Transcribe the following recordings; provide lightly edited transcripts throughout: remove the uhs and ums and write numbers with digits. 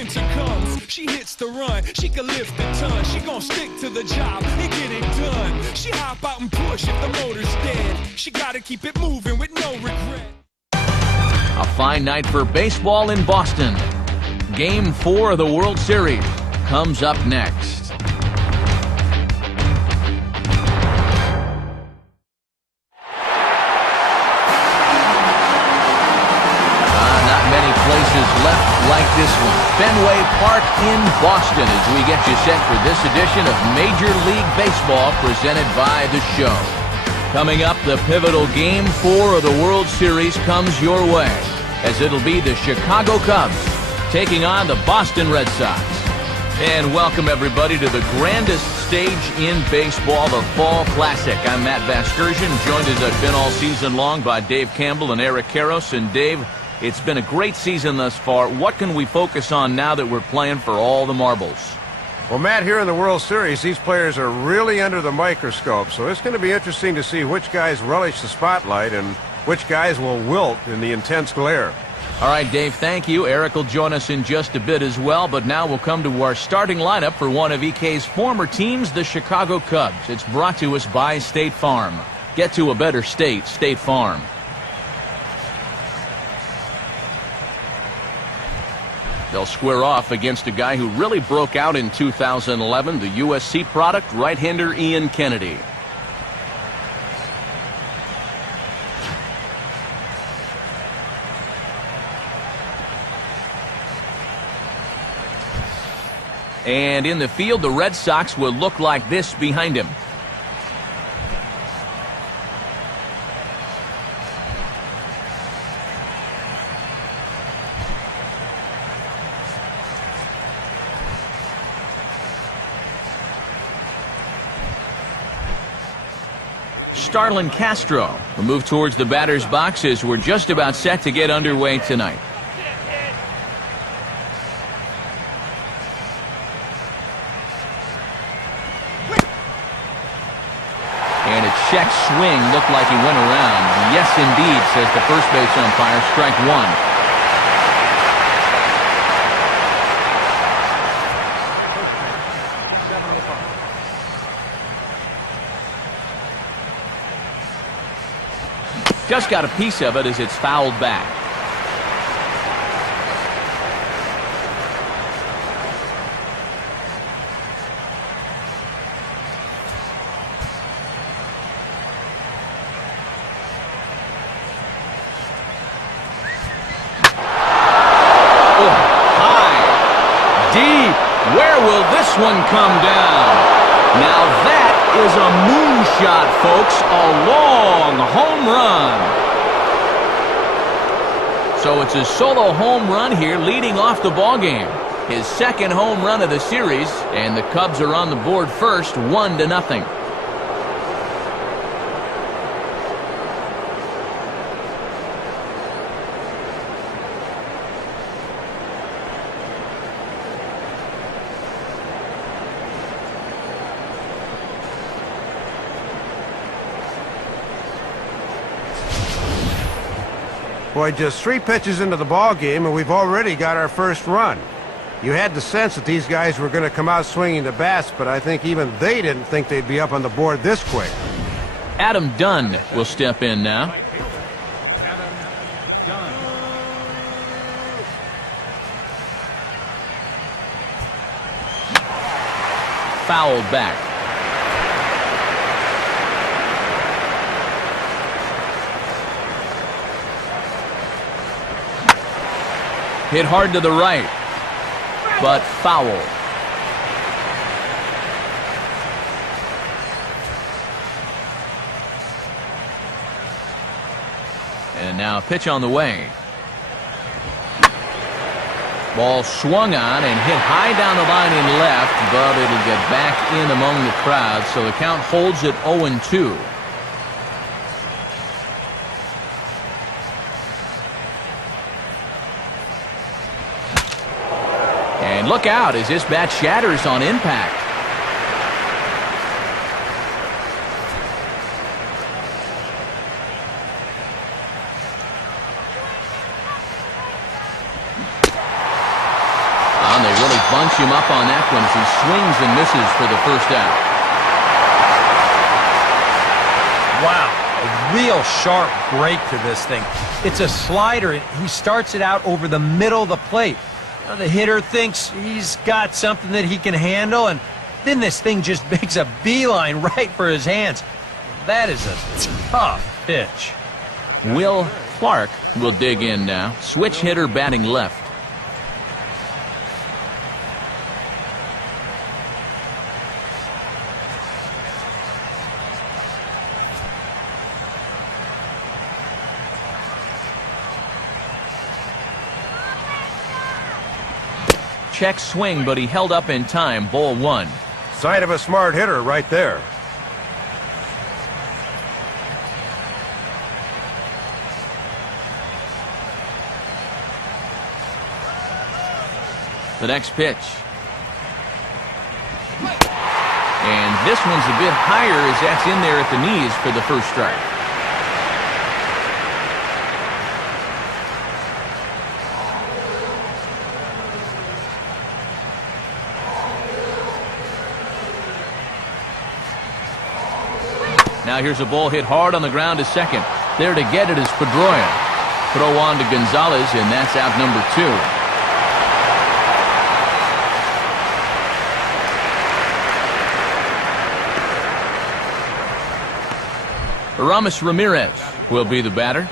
winter comes, she hits the run. She can lift a ton. She gon' stick to the job and get it done. She hop out and push if the motor's dead. She gotta keep it moving with no regret. A fine night for baseball in Boston. Game 4 of the World Series comes up next. Places left like this one. Fenway Park in Boston as we get you set for this edition of Major League Baseball presented by The Show. Coming up, the pivotal Game 4 of the World Series comes your way as it'll be the Chicago Cubs taking on the Boston Red Sox. And welcome everybody to the grandest stage in baseball, the Fall Classic. I'm Matt Vasgersian, joined as I've been all season long by Dave Campbell and Eric Karros. And Dave, it's been a great season thus far. What can we focus on now that we're playing for all the marbles? Well, Matt, here in the World Series, these players are really under the microscope, so it's going to be interesting to see which guys relish the spotlight and which guys will wilt in the intense glare. All right, Dave, thank you. Eric will join us in just a bit as well, but now we'll come to our starting lineup for one of EK's former teams, the Chicago Cubs. It's brought to us by State Farm. Get to a better state, State Farm. They'll square off against a guy who really broke out in 2011, the USC product, right-hander Ian Kennedy. And in the field, the Red Sox will look like this behind him. Starlin Castro will move towards the batter's box as we're just about set to get underway tonight. And a check swing looked like he went around. Yes, indeed, says the first base umpire. Strike one. Just got a piece of it as it's fouled back. Oh, high, deep. Where will this one come down? Now that is a moonshot, folks. A long home run. So it's a solo home run here leading off the ballgame. His second home run of the series, and the Cubs are on the board first, 1-0. Boy, just 3 pitches into the ball game, and we've already got our first run. You had the sense that these guys were going to come out swinging the bats, but I think even they didn't think they'd be up on the board this quick. Adam Dunn will step in now. Fouled back. Hit hard to the right, but foul. And now a pitch on the way. Ball swung on and hit high down the line in left, but it'll get back in among the crowd, so the count holds at 0-2. And look out as this bat shatters on impact. On and they really bunch him up on that one as he swings and misses for the first out. Wow, a real sharp break to this thing. It's a slider, and he starts it out over the middle of the plate. Now, the hitter thinks he's got something that he can handle, and then this thing just makes a beeline right for his hands. That is a tough pitch. Will Clark will dig in now. Switch hitter batting left. Check swing, but he held up in time. Ball one. Sign of a smart hitter right there. The next pitch. And this one's a bit higher as that's in there at the knees for the first strike. Now here's a ball hit hard on the ground to second. There to get it is Pedroia. Throw on to Gonzalez, and that's out number 2. Aramis Ramirez will be the batter.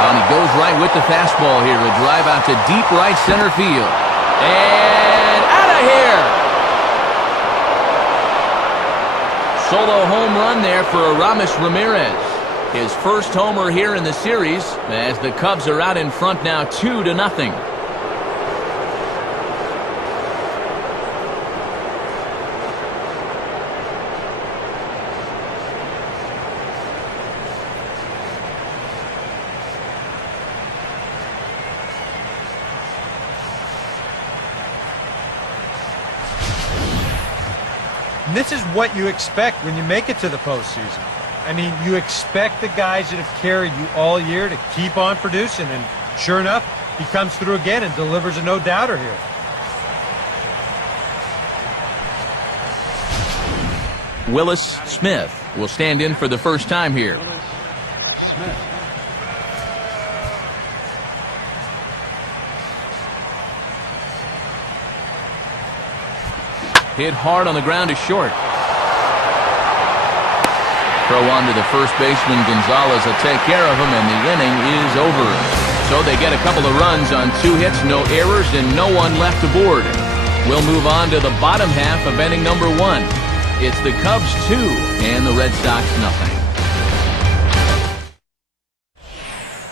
And he goes right with the fastball here. A drive out to deep right center field. And out of here! Solo home run there for Aramis Ramirez. His first homer here in the series as the Cubs are out in front now 2-0. And this is what you expect when you make it to the postseason. I mean, you expect the guys that have carried you all year to keep on producing, and sure enough, he comes through again and delivers a no-doubter here. Willis Smith will stand in for the first time here. Hit hard on the ground to short. Throw on to the first baseman. Gonzalez will take care of him, and the inning is over. So they get a couple of runs on 2 hits, no errors, and no one left aboard. We'll move on to the bottom half of inning number 1. It's the Cubs 2 and the Red Sox nothing.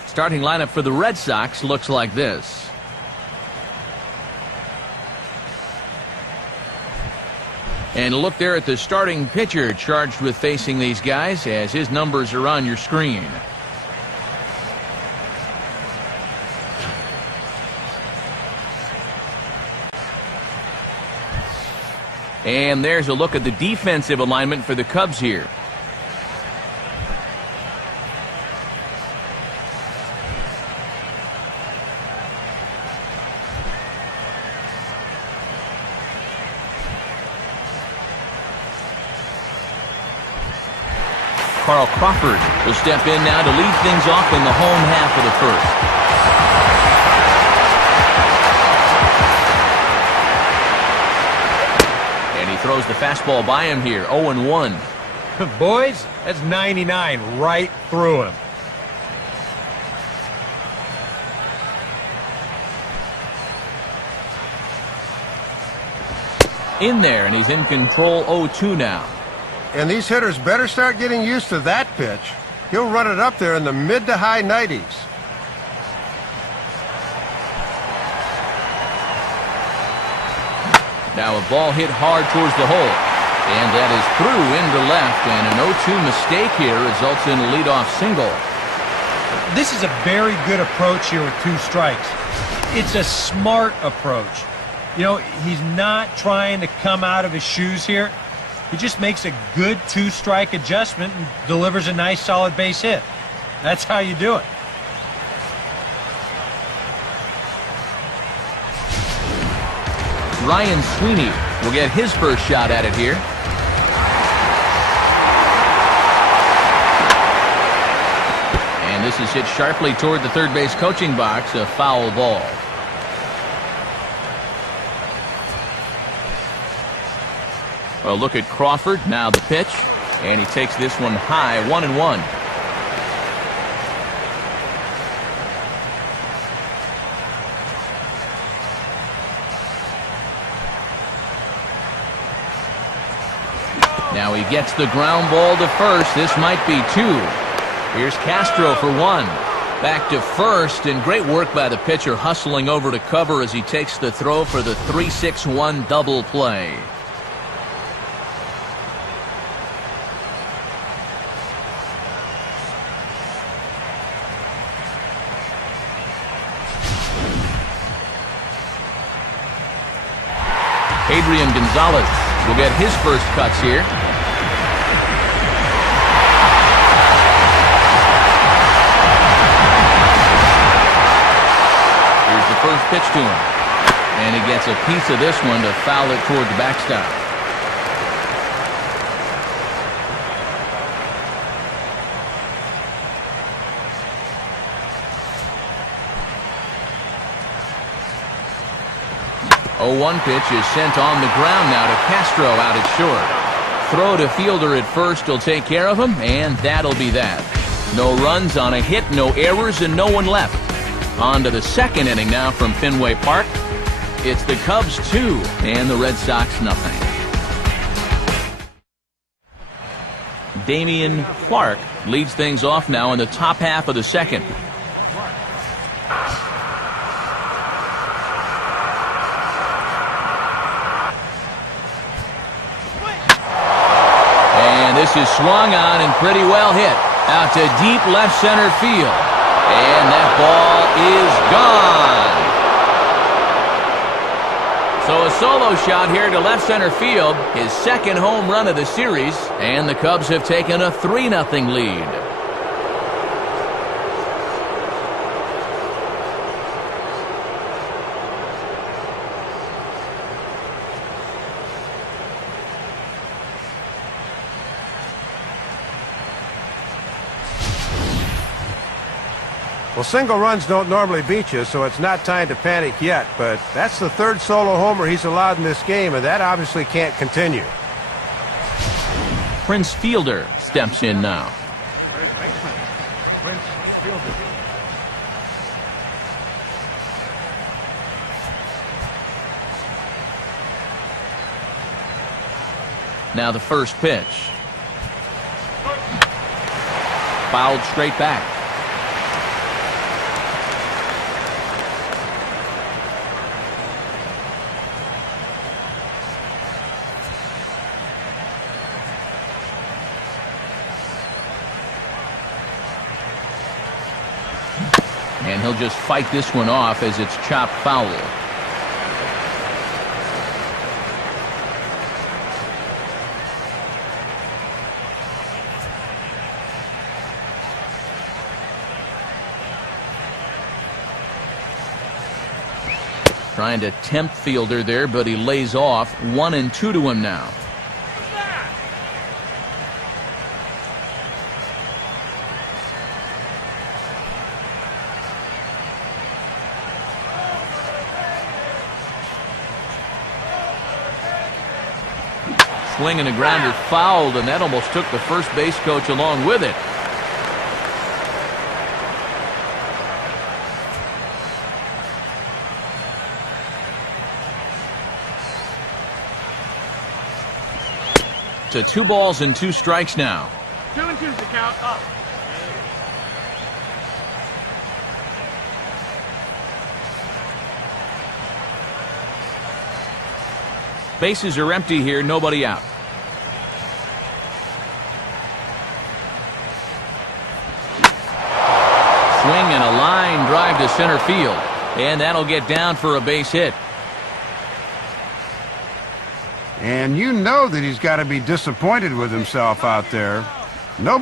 Starting lineup for the Red Sox looks like this. And look there at the starting pitcher charged with facing these guys as his numbers are on your screen. And there's a look at the defensive alignment for the Cubs here. Carl Crawford will step in now to lead things off in the home half of the first. And he throws the fastball by him here, 0-1. Boys, that's 99 right through him. In there, and he's in control 0-2 now. And these hitters better start getting used to that pitch. He'll run it up there in the mid to high 90s. Now a ball hit hard towards the hole. And that is through into left, and an 0-2 mistake here results in a leadoff single. This is a very good approach here with 2 strikes. It's a smart approach. You know, he's not trying to come out of his shoes here. He just makes a good two-strike adjustment and delivers a nice, solid base hit. That's how you do it. Ryan Sweeney will get his first shot at it here. And this is hit sharply toward the third base coaching box, a foul ball. Well, look at Crawford, now the pitch, and he takes this one high, 1-1. Now he gets the ground ball to first. This might be two. Here's Castro for one. Back to first, and great work by the pitcher hustling over to cover as he takes the throw for the 3-6-1 double play. Adrian Gonzalez will get his first cuts here. Here's the first pitch to him. And he gets a piece of this one to foul it toward the backstop. Oh, 1 pitch is sent on the ground now to Castro out at short. Throw to fielder at first will take care of him, and that'll be that. No runs on a hit, no errors, and no one left. On to the second inning now from Fenway Park. It's the Cubs 2 and the Red Sox nothing. Damian Clark leads things off now in the top half of the second. This is swung on and pretty well hit. Out to deep left center field. And that ball is gone. So a solo shot here to left center field. His second home run of the series. And the Cubs have taken a 3-0 lead. Well, single runs don't normally beat you, so it's not time to panic yet, but that's the third solo homer he's allowed in this game, and that obviously can't continue. Prince Fielder steps in now. Now the first pitch. Fouled straight back. And he'll just fight this one off as it's chopped foul. Trying to tempt Fielder there, but he lays off. 1-2 to him now. Swing and a grounder fouled, and that almost took the first base coach along with it. To 2 balls and 2 strikes now. 2-2's the count. Up. Bases are empty here, nobody out. Swing and a line drive to center field, and that'll get down for a base hit. And you know that he's got to be disappointed with himself out there. Nobody